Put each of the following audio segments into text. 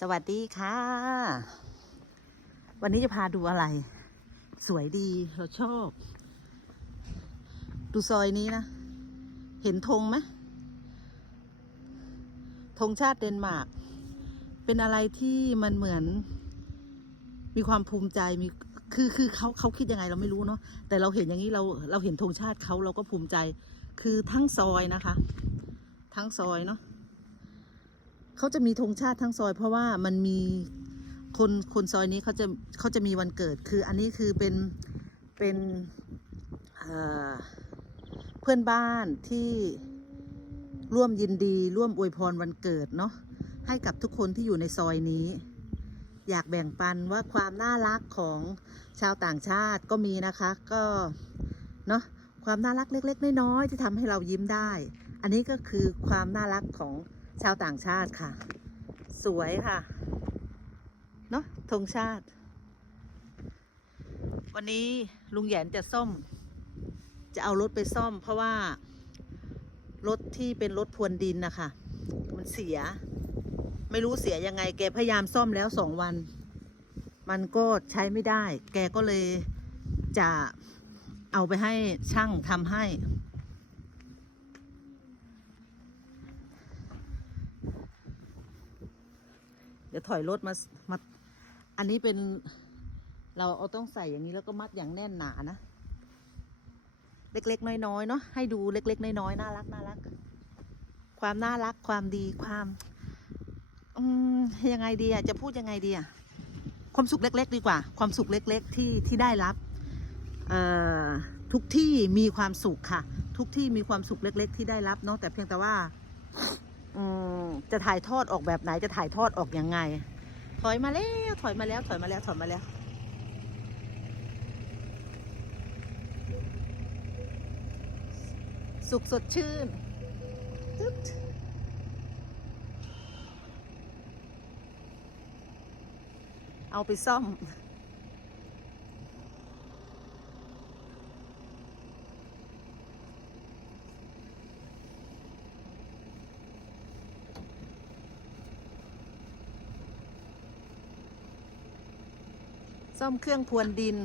สวัสดีค่ะ วันนี้จะพาดูอะไร สวยดีเราชอบ ดูซอยนี้นะ เห็นธงไหมธงชาติเดนมาร์กเป็นอะไรที่มันเหมือน มีความภูมิใจมีคือคือเขาเขาคิดยังไงเราไม่รู้เนาะแต่เราเห็นอย่างนี้เราเราเห็นธงชาติเขาเราก็ภูมิใจ คือทั้งซอยนะคะ ทั้งซอยเนาะ เขาจะมีธงชาติทั้งซอย เพราะว่ามันมีคนคนซอยนี้เขาจะเขาจะมีวันเกิดคืออันนี้คือเป็นเป็นเเพื่อนบ้านที่ร่วมยินดี ร่วมอวยพรวันเกิดเนาะให้กับทุกคนที่อยู่ในซอยนี้ อยากแบ่งปันว่าความน่ารักของชาวต่างชาติก็มีนะคะก็เนาะความน่ารักเล็ก ๆ น้อยๆที่ทำให้เรายิ้มได้ อันนี้ก็คือความน่ารักของ ชาวต่างชาติค่ะ สวยค่ะ เนาะธงชาติ วันนี้ลุงแหยนจะซ่อม จะเอารถไปซ่อม เพราะว่า รถที่เป็นรถพรวนดินนะคะ มันเสีย ไม่รู้เสียยังไง แกพยายามซ่อมแล้วสองวัน มันก็ใช้ไม่ได้ แกก็เลยจะเอาไปให้ช่างทำให้ เดี๋ยวถอยรถมามาอันนี้เป็นเราเอาต้องใส่อย่างนี้แล้วก็มัดอย่างแน่นหนานะ เล็กๆน้อยๆเนาะให้ดูเล็กๆน้อยๆน่ารักน่ารัก ความน่ารักความดีความอืมยังไงดีอะจะพูดยังไงดีอะความสุขเล็ก ๆ ดีกว่า ความสุขเล็ก ๆ ที่ที่ได้รับเอ่อทุกที่มีความสุขค่ะ ทุกที่มีความสุขเล็ก ๆ ที่ได้รับเนาะแต่เพียงแต่ว่า จะถ่ายทอดออกแบบไหนจะถ่ายทอดออกยังไง ถอยมาแล้วถอยมาแล้วถอยมาแล้วถอยมาแล้ว สุขสดชื่นตึ๊ดเอาไปซ่อม ซ่อมเครื่องพรวนดิน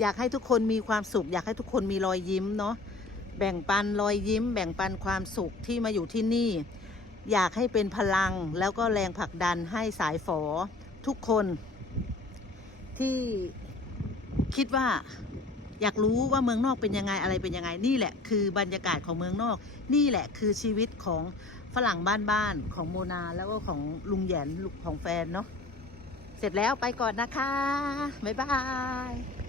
อยากให้ทุกคนมีความสุข อยากให้ทุกคนมีรอยยิ้มเนาะแบ่งปันรอยยิ้ม แบ่งปันความสุขที่มาอยู่ที่นี่ อยากให้เป็นพลังแล้วก็แรงผลักดันให้สายฝอทุกคนที่คิดว่า อยากรู้ว่าเมืองนอกเป็นยังไงอะไรเป็นยังไงนี่แหละคือบรรยากาศของเมืองนอก นี่แหละคือชีวิตของฝรั่งบ้านๆของโมนาแล้วก็ของลุงแหยนของแฟนเนาะเสร็จแล้วไปก่อนนะคะ บ๊ายบาย